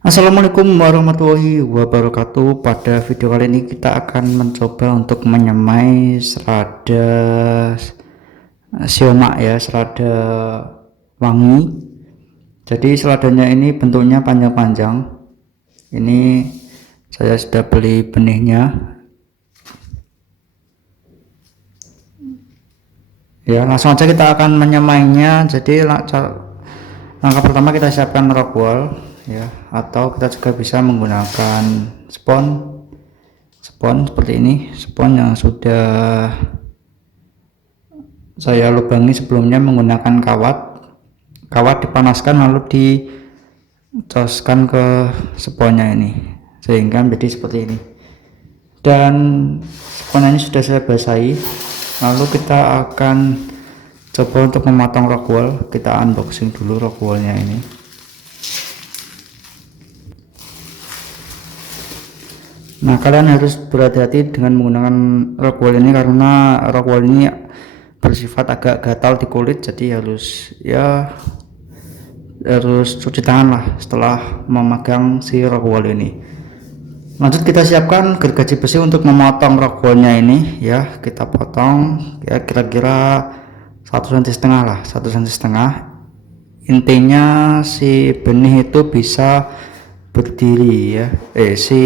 Assalamualaikum warahmatullahi wabarakatuh. Pada video kali ini kita akan mencoba untuk menyemai selada sioma ya, selada wangi. Jadi seladanya ini bentuknya panjang-panjang. Ini saya sudah beli benihnya. Ya, langsung aja kita akan menyemainya. Jadi langkah pertama kita siapkan rock wool ya, atau kita juga bisa menggunakan spons seperti ini, spons yang sudah saya lubangi sebelumnya menggunakan kawat dipanaskan lalu dicoskan ke sponsnya ini sehingga menjadi seperti ini, dan sponsnya ini sudah saya basahi. Lalu kita akan coba untuk memotong rock wool. Kita unboxing dulu rock woolnya ini. Nah, kalian harus berhati-hati dengan menggunakan rock wool ini karena rock wool ini bersifat agak gatal di kulit, jadi harus cuci tangan lah setelah memegang si rock wool ini. Lanjut kita siapkan gergaji besi untuk memotong rock woolnya ini ya. Kita potong ya kira-kira 1,5 cm lah, 1,5 cm. Intinya si benih itu bisa berdiri ya, si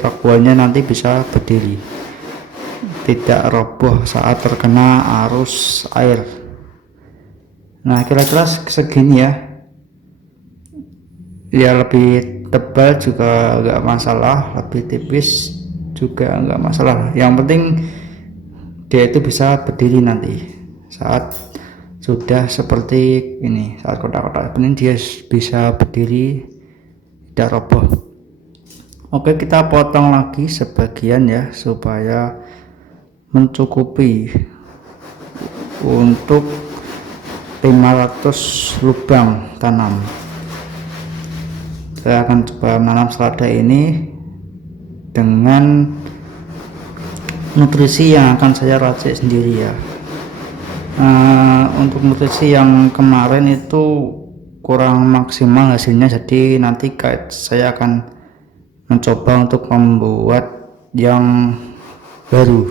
rock woolnya nanti bisa berdiri, tidak roboh saat terkena arus air. Nah, kira-kira segini ya, lebih tebal juga enggak masalah, lebih tipis juga enggak masalah. Yang penting dia itu bisa berdiri nanti saat sudah seperti ini, saat kotak-kotak ini dia bisa berdiri, tidak roboh. Oke, kita potong lagi sebagian ya supaya mencukupi untuk 500 lubang tanam. Saya akan coba menanam selada ini dengan nutrisi yang akan saya racik sendiri ya. Untuk nutrisi yang kemarin itu kurang maksimal hasilnya, jadi nanti saya akan mencoba untuk membuat yang baru.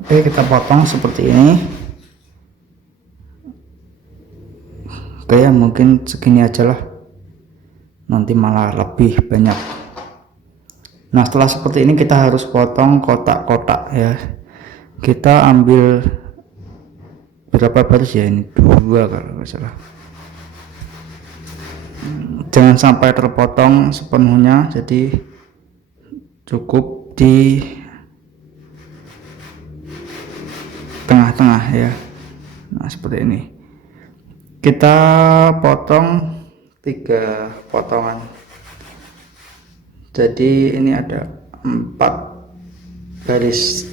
Oke, kita potong seperti ini. Oke ya, mungkin segini aja lah, nanti malah lebih banyak. Nah, setelah seperti ini kita harus potong kotak-kotak ya. Kita ambil berapa baris ya, ini 2 kalau nggak salah. Jangan sampai terpotong sepenuhnya, jadi cukup di tengah-tengah ya. Nah, seperti ini kita potong 3 potongan, jadi ini ada 4 garis.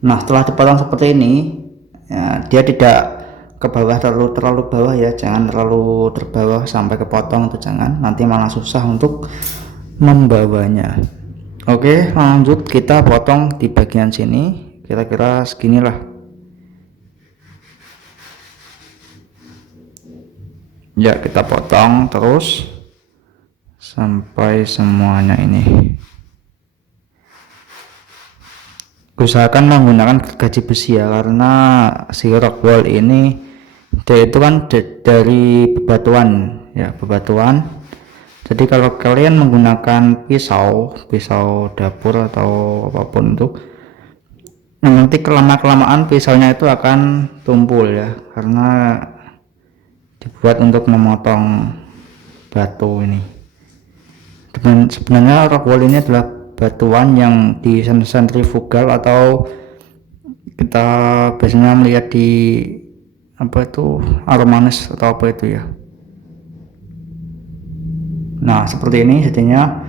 Nah, setelah dipotong seperti ini ya, dia tidak ke bawah, terlalu bawah ya, jangan terlalu terbawah sampai kepotong, itu jangan, nanti malah susah untuk membawanya. Oke, lanjut kita potong di bagian sini, kira-kira seginilah ya. Kita potong terus sampai semuanya ini. Usahakan menggunakan gergaji besi ya, karena si rock wool ini dia itu kan dari bebatuan ya, bebatuan. Jadi kalau kalian menggunakan pisau dapur atau apapun itu, nanti kelamaan pisaunya itu akan tumpul ya, karena dibuat untuk memotong batu ini. Sebenarnya rock wool ini adalah batuan yang di sentrifugal, atau kita biasanya melihat di apa itu, aromanis atau apa itu ya. Nah, seperti ini jadinya,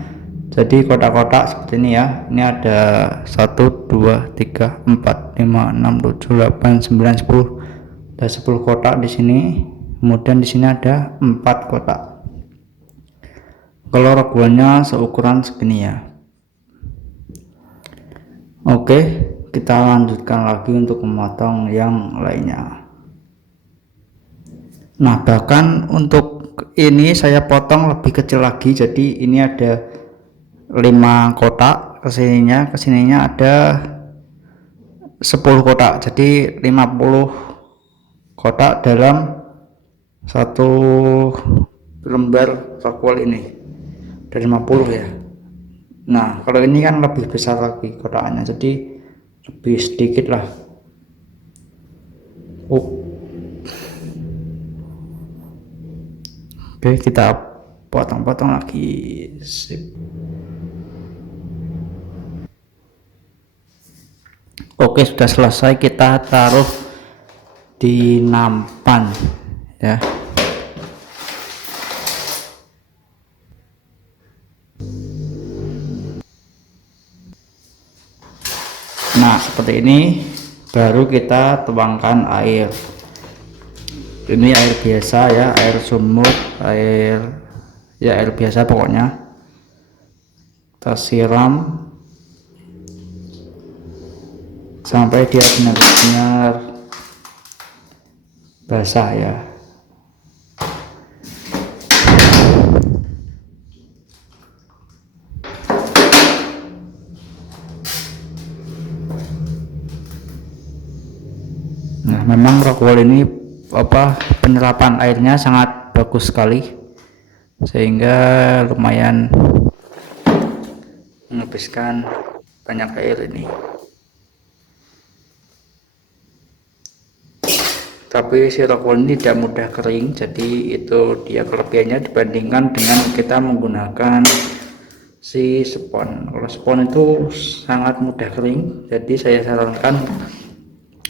jadi kotak-kotak seperti ini ya. Ini ada 1 2 3 4 5 6 7 8 9 10, ada 10 kotak di sini. Kemudian di sini ada 4 kotak. Kalau rock woolnya seukuran segini ya. Oke, kita lanjutkan lagi untuk memotong yang lainnya. Nah, bahkan untuk ini saya potong lebih kecil lagi, jadi ini ada 5 kotak, kesininya ada 10 kotak, jadi 50 kotak dalam satu lembar rakwal ini, dari 50 ya. Nah, kalau ini kan lebih besar lagi kotaknya, jadi lebih sedikit lah. Oke, kita potong-potong lagi. Sip. Oke, sudah selesai, kita taruh di nampan ya. Nah, seperti ini baru kita tuangkan air. Ini air biasa ya, air sumur, air biasa pokoknya. Kita siram sampai dia benar-benar basah ya. Nah, memang rockwool ini penyerapan airnya sangat bagus sekali, sehingga lumayan menghabiskan banyak air ini. Tapi si rockwool ini tidak mudah kering, jadi itu dia kelebihannya dibandingkan dengan kita menggunakan si spon. Kalau spon itu sangat mudah kering, jadi saya sarankan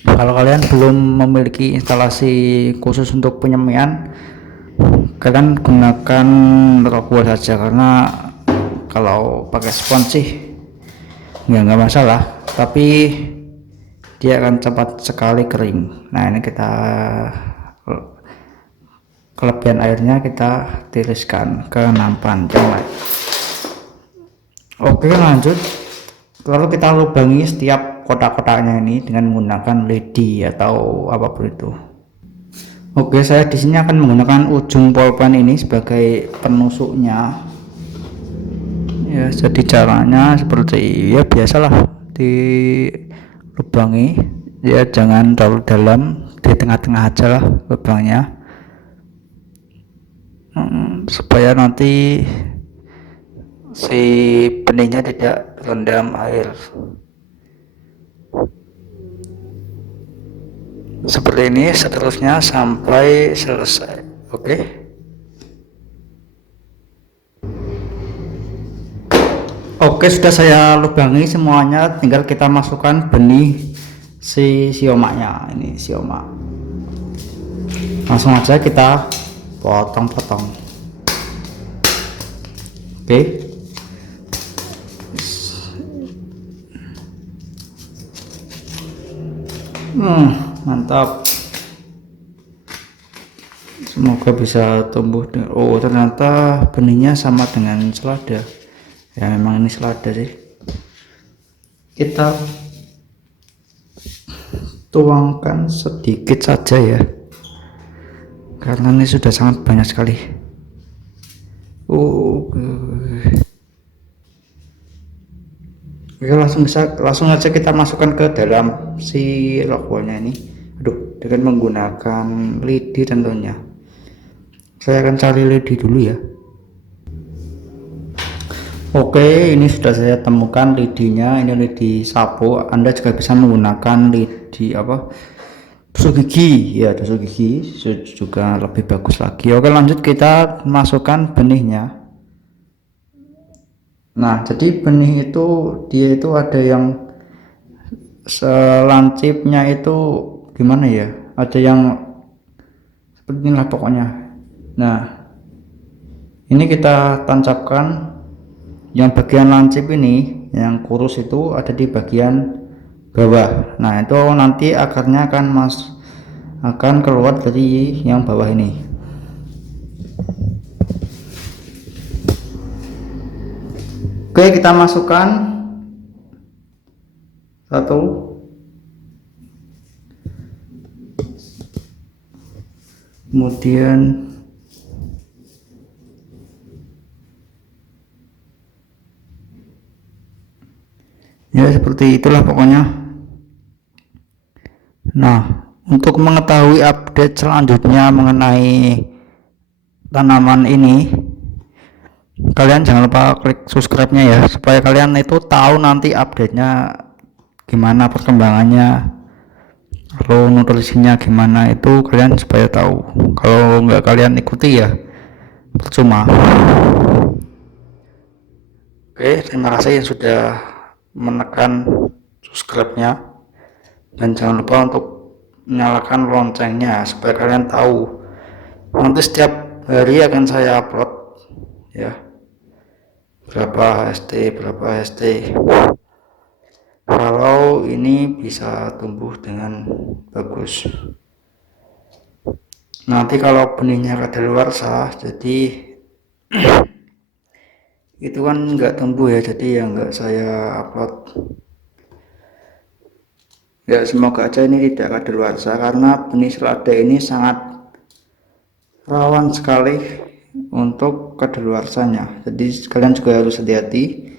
kalau kalian belum memiliki instalasi khusus untuk penyemaian, kalian gunakan rockwool saja, karena kalau pakai spon sih nggak masalah, tapi dia akan cepat sekali kering. Nah, ini kita kelebihan airnya kita tiriskan ke nampan yang lain. Oke, lanjut. Lalu kita lubangi setiap kotak-kotaknya ini dengan menggunakan lidi atau apapun itu. Oke, saya di sini akan menggunakan ujung polpen ini sebagai penusuknya. Ya, jadi caranya seperti ya biasalah, dilubangi ya, jangan terlalu dalam, di tengah-tengah aja lah lubangnya, supaya nanti si benihnya tidak terendam air. Seperti ini seterusnya sampai selesai. Oke. Oke, sudah saya lubangi semuanya, tinggal kita masukkan benih si siomaknya. Ini siomak, langsung aja kita potong-potong. Oke. Mantap, semoga bisa tumbuh. Oh, ternyata benihnya sama dengan selada ya, memang ini selada sih. Kita tuangkan sedikit saja ya, karena ini sudah sangat banyak sekali. Oke, langsung aja kita masukkan ke dalam si rockwoolnya ini. Aduh, dengan menggunakan lidi tentunya. Saya akan cari lidi dulu ya. Oke, ini sudah saya temukan lidinya. Ini lidi sapu. Anda juga bisa menggunakan lidi tusuk gigi ya, tusuk gigi juga lebih bagus lagi. Oke, lanjut kita masukkan benihnya. Nah, jadi benih itu dia itu ada yang selancipnya itu gimana ya, ada yang seperti inilah pokoknya. Nah, ini kita tancapkan yang bagian lancip ini, yang kurus itu ada di bagian bawah. Nah, itu nanti akarnya akan keluar dari yang bawah ini. Oke, kita masukkan satu, kemudian ya seperti itulah pokoknya. Nah, untuk mengetahui update selanjutnya mengenai tanaman ini, kalian jangan lupa klik subscribe-nya ya, supaya kalian itu tahu nanti update-nya gimana, perkembangannya, kalau nutrisinya gimana, itu kalian supaya tahu. Kalau nggak kalian ikuti ya percuma. Oke, terima kasih yang sudah menekan subscribe-nya, dan jangan lupa untuk nyalakan loncengnya supaya kalian tahu nanti setiap hari akan saya upload ya, berapa HST kalau ini bisa tumbuh dengan bagus. Nanti kalau benihnya kadaluarsa jadi itu kan nggak tumbuh ya, jadi ya nggak saya upload ya. Semoga aja ini tidak kadaluarsa, karena benih selada ini sangat rawan sekali untuk kadaluarsanya. Jadi kalian juga harus hati-hati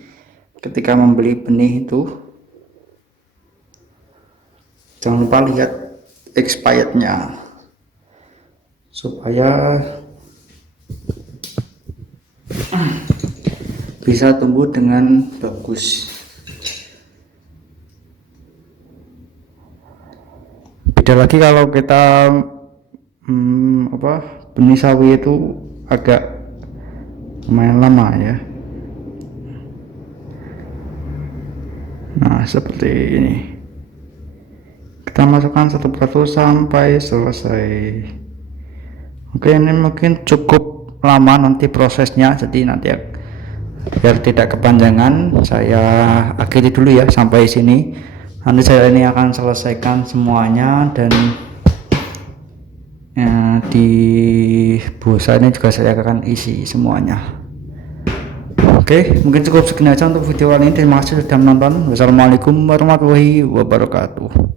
ketika membeli benih itu. Jangan lupa lihat expirednya supaya bisa tumbuh dengan bagus. Beda lagi kalau kita benih sawi itu agak lumayan lama ya. Nah, seperti ini. Kita masukkan satu persatu sampai selesai. Oke, ini mungkin cukup lama nanti prosesnya, jadi nanti biar tidak kepanjangan saya akhiri dulu ya sampai sini. Nanti saya ini akan selesaikan semuanya, dan di busa ini juga saya akan isi semuanya. Oke, mungkin cukup segini aja untuk video kali ini. Terima kasih sudah menonton. Wassalamualaikum warahmatullahi wabarakatuh.